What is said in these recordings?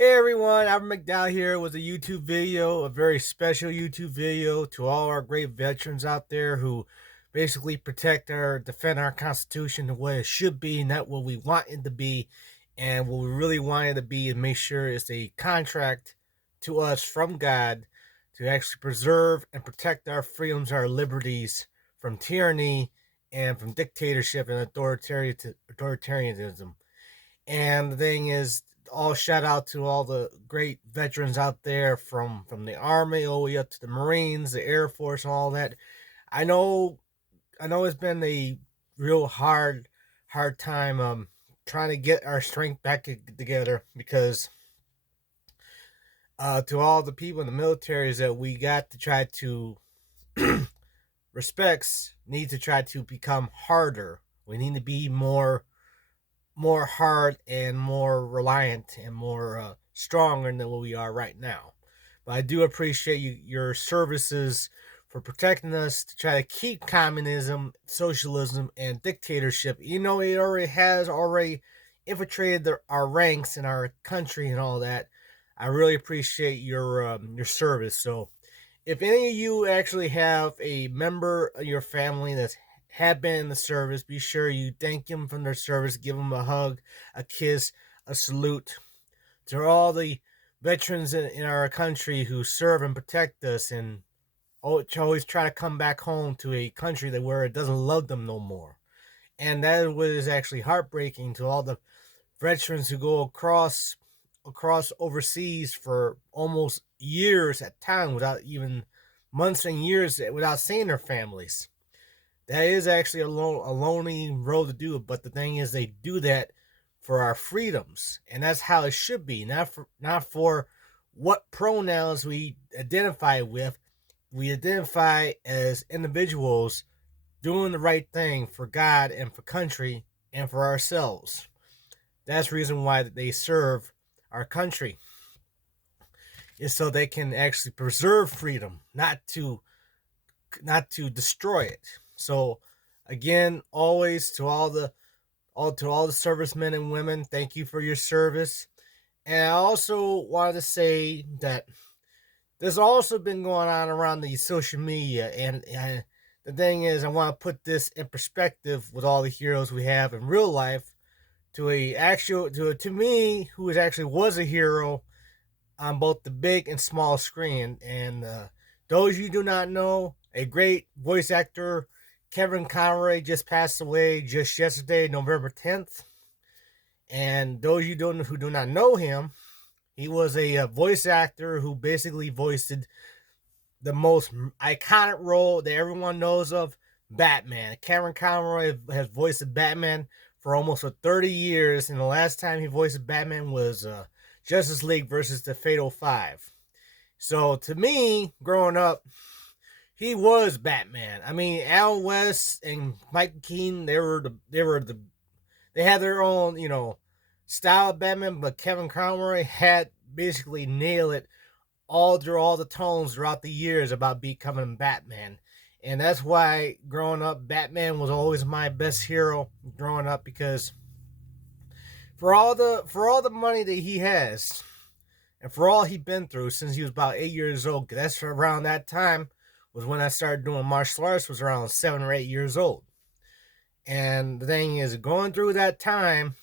Hey everyone, Albert McDowell here with a YouTube video, a very special YouTube video to all our great veterans out there who basically defend our Constitution the way it should be, not what we want it to be. And what we really want it to be is make sure it's a contract to us from God to actually preserve and protect our freedoms, our liberties from tyranny and from dictatorship and authoritarianism. And the thing is, all shout out to all the great veterans out there from the army all the way up to the Marines, the Air Force, and all that. I know, I know it's been a real hard time trying to get our strength back together because to all the people in the military is that we got to try to respects need to try to become harder. We need to be more hard and more reliant and more stronger than what we are right now. But I do appreciate your services for protecting us to try to keep communism, socialism, and dictatorship. You know, it already infiltrated our ranks in our country and all that. I really appreciate your service. So, if any of you actually have a member of your family that's have been in the service, be sure you thank them from their service, give them a hug, a kiss, a salute. To all the veterans in our country who serve and protect us and always try to come back home to a country that where it doesn't love them no more. And that is what is actually heartbreaking to all the veterans who go across overseas for almost years at time without even months and years without seeing their families. That is actually a lonely road to do it, but the thing is, they do that for our freedoms, and that's how it should be. Not for what pronouns we identify with. We identify as individuals doing the right thing for God and for country and for ourselves. That's the reason why they serve our country, is so they can actually preserve freedom, not to destroy it. So again, always to all the servicemen and women, thank you for your service. And I also wanted to say that there's also been going on around the social media, and the thing is, I want to put this in perspective with all the heroes we have in real life to me who actually was a hero on both the big and small screen. And those you do not know, a great voice actor, Kevin Conroy, just passed away just yesterday, November 10th. And those who do not know him, he was a voice actor who basically voiced the most iconic role that everyone knows of, Batman. Kevin Conroy has voiced Batman for almost 30 years, and the last time he voiced Batman was Justice League versus the Fatal Five. So to me, growing up, he was Batman. I mean, Al West and Mike Keaton, they had their own, style of Batman, but Kevin Conroy had basically nailed it all through all the tones throughout the years about becoming Batman. And that's why growing up, Batman was always my best hero growing up, because for all the money that he has and for all he'd been through since he was about 8 years old, that's around that time was when I started doing martial arts, was around 7 or 8 years old. And the thing is, going through that time,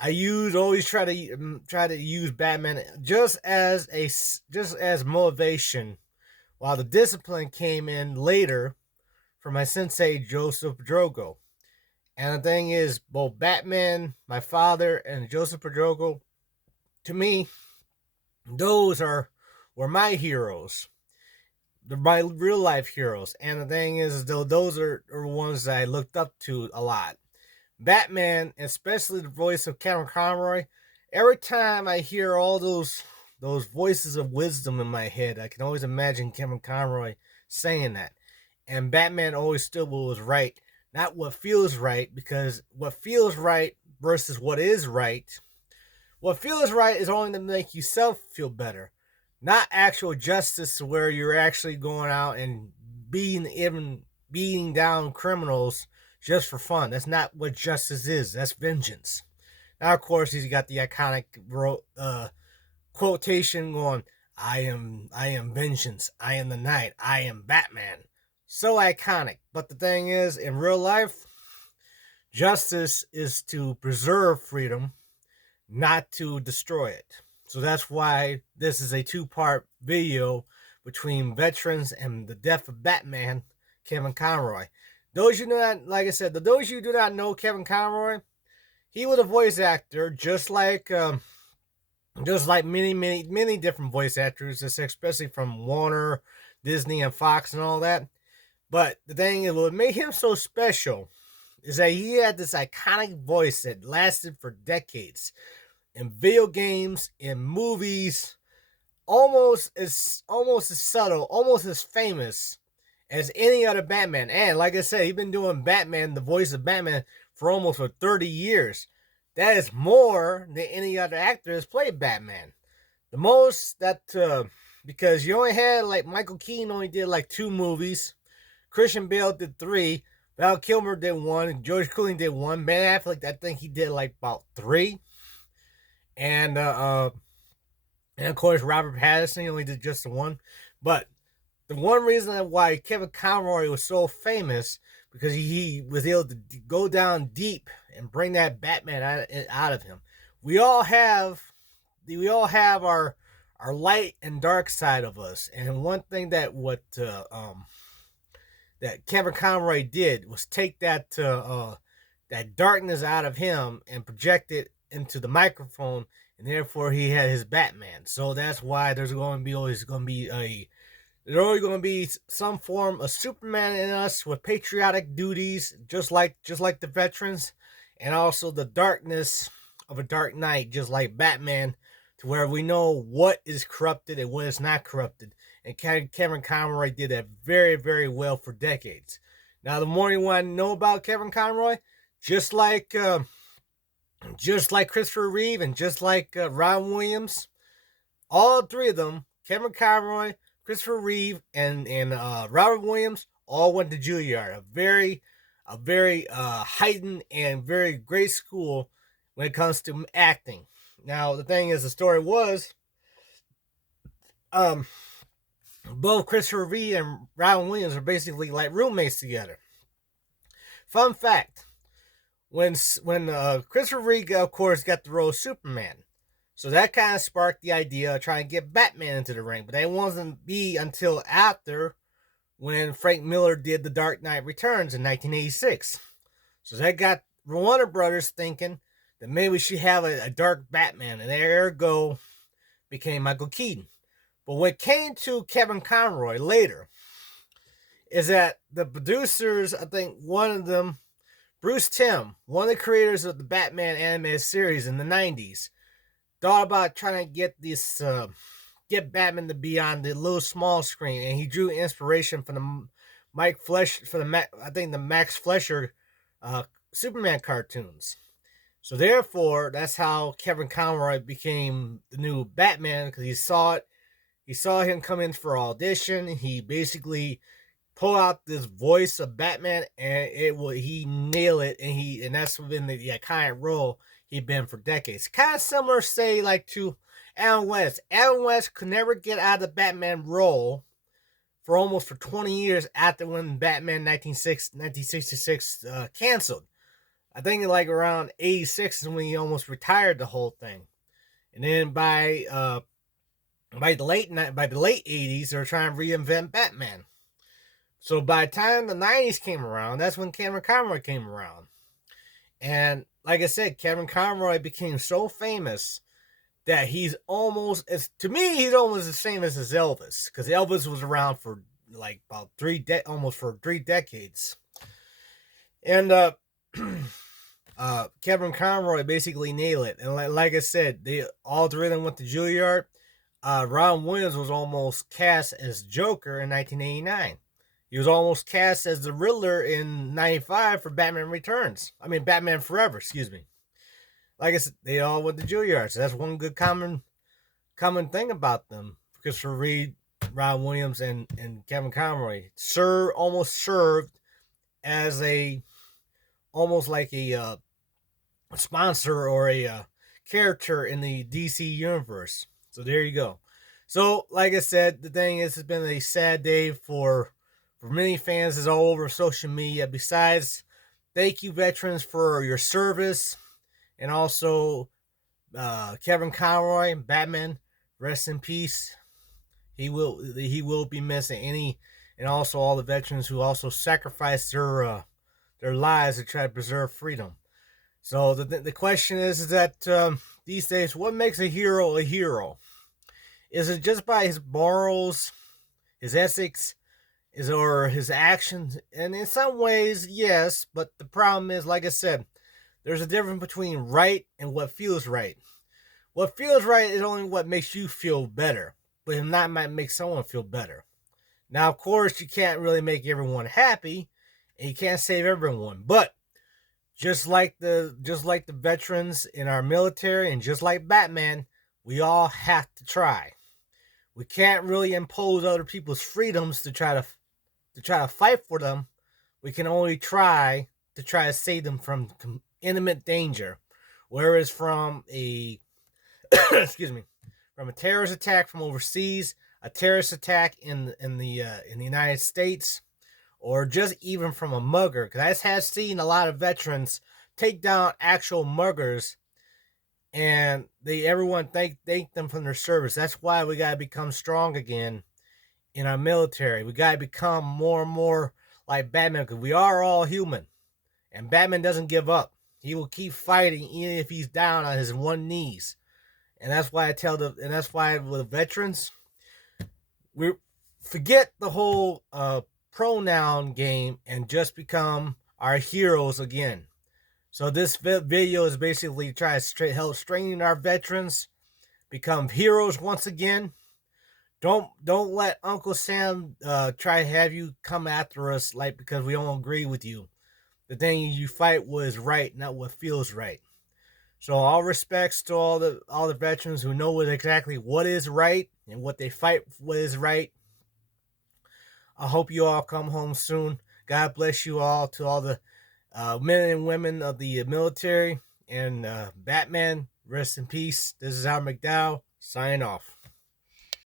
always try to use Batman just as motivation, while the discipline came in later from my sensei Joseph Drogo. And the thing is, both Batman, my father, and Joseph Drogo, to me, those were my heroes. They're my real life heroes. And the thing is, though, those are ones that I looked up to a lot. Batman, especially the voice of Kevin Conroy, every time I hear all those voices of wisdom in my head, I can always imagine Kevin Conroy saying that. And Batman always stood what was right, not what feels right, because what feels right versus what is right. What feels right is only to make yourself feel better, not actual justice where you're actually going out and beating down criminals just for fun. That's not what justice is. That's vengeance. Now, of course, he's got the iconic quotation going, I am vengeance. I am the night. I am Batman." So iconic. But the thing is, in real life, justice is to preserve freedom, not to destroy it. So that's why this is a two-part video between veterans and the death of Batman, Kevin Conroy. Those you know that, like I said, those you do not know Kevin Conroy, he was a voice actor, just like many different voice actors, especially from Warner, Disney, and Fox and all that. But the thing is, what made him so special is that he had this iconic voice that lasted for decades in video games, in movies, almost as subtle, almost as famous as any other Batman. And like I said, he's been doing Batman, the voice of Batman, for almost 30 years. That is more than any other actor has played Batman. The most that because you only had like Michael Keaton only did like 2 movies, Christian Bale did 3, Val Kilmer did 1, George Clooney did 1, Ben Affleck I think he did like about 3, and and of course Robert Pattinson only did just the 1. But the one reason why Kevin Conroy was so famous because he was able to go down deep and bring that Batman out of him. We all have our light and dark side of us, and one thing that Kevin Conroy did was take that darkness out of him and project it into the microphone, and therefore he had his Batman. So that's why there's always going to be some form of Superman in us with patriotic duties, just like the veterans, and also the darkness of a Dark Knight, just like Batman, to where we know what is corrupted and what is not corrupted. And Kevin Conroy did that very, very well for decades. Now, the more you want to know about Kevin Conroy, just like Christopher Reeve and just like Ron Williams, all 3 of them, Kevin Conroy, Christopher Reeve, and Robert Williams, all went to Juilliard, a very heightened and very great school when it comes to acting. Now, the thing is, the story was, both Christopher Reeve and Robin Williams are basically like roommates together. Fun fact: when Christopher Reeve, of course, got the role of Superman, so that kind of sparked the idea of trying to get Batman into the ring, but that wasn't be until after when Frank Miller did The Dark Knight Returns in 1986. So that got Warner Brothers thinking that maybe we should have a dark Batman, and ergo became Michael Keaton. But what came to Kevin Conroy later is that the producers, I think one of them, Bruce Timm, one of the creators of the Batman animated series in the 90s, thought about trying to get Batman to be on the little small screen, and he drew inspiration from the Max Fleischer Superman cartoons. So therefore, that's how Kevin Conroy became the new Batman, because he saw him come in for audition. He basically pulled out this voice of Batman, and he nailed it, and that's been the iconic role he'd been for decades. Kind of similar, say, like to Alan West. Alan West could never get out of the Batman role for 20 years after when Batman 1966 canceled. I think like around 86 is when he almost retired the whole thing. And then by the late 80s, they were trying to reinvent Batman. So by the time the 90s came around, that's when Kevin Conroy came around. And like I said, Kevin Conroy became so famous that he's almost the same as Elvis, because Elvis was around for like about almost 3 decades. And Kevin Conroy basically nailed it. And like I said, all 3 of them went to Juilliard. Ron Williams was almost cast as Joker in 1989. He was almost cast as the Riddler in 95 for Batman Returns. I mean, Batman Forever, excuse me. Like I said, they all went to Juilliard. So that's one good common thing about them. Christopher Reeve, Ron Williams, and Kevin Conroy almost served as almost like a sponsor or a character in the DC universe. So there you go. So, like I said, the thing is, it's been a sad day for many fans. Is all over social media. Besides, thank you, veterans, for your service, and also Kevin Conroy, Batman. Rest in peace. He will be missing any, and also all the veterans who also sacrificed their lives to try to preserve freedom. So the question is that these days, what makes a hero a hero? Is it just by his morals, his ethics, or his actions? And in some ways, yes. But the problem is, like I said, there's a difference between right and what feels right. What feels right is only what makes you feel better, but if not, might make someone feel better. Now, of course, you can't really make everyone happy, and you can't save everyone. But just like the veterans in our military, and just like Batman, we all have to try. We can't really impose other people's freedoms to try to fight for them. We can only try to save them from imminent danger, whereas from a excuse me, from a terrorist attack from overseas, a terrorist attack in the United States, or just even from a mugger. Because I have seen a lot of veterans take down actual muggers, and everyone thank them for their service. That's why we gotta become strong again in our military. We gotta become more and more like Batman, because we are all human, and Batman doesn't give up. He will keep fighting even if he's down on his one knees. And that's why that's why with the veterans, we forget the whole pronoun game and just become our heroes again. So this video is basically trying to help strengthen our veterans become heroes once again. Don't let Uncle Sam try to have you come after us like because we don't agree with you. The thing is, you fight what is right, not what feels right. So all respects to all the veterans who know exactly what is right and what they fight what is right. I hope you all come home soon. God bless you all, to all the men and women of the military, and Batman. Rest in peace. This is Al McDowell signing off.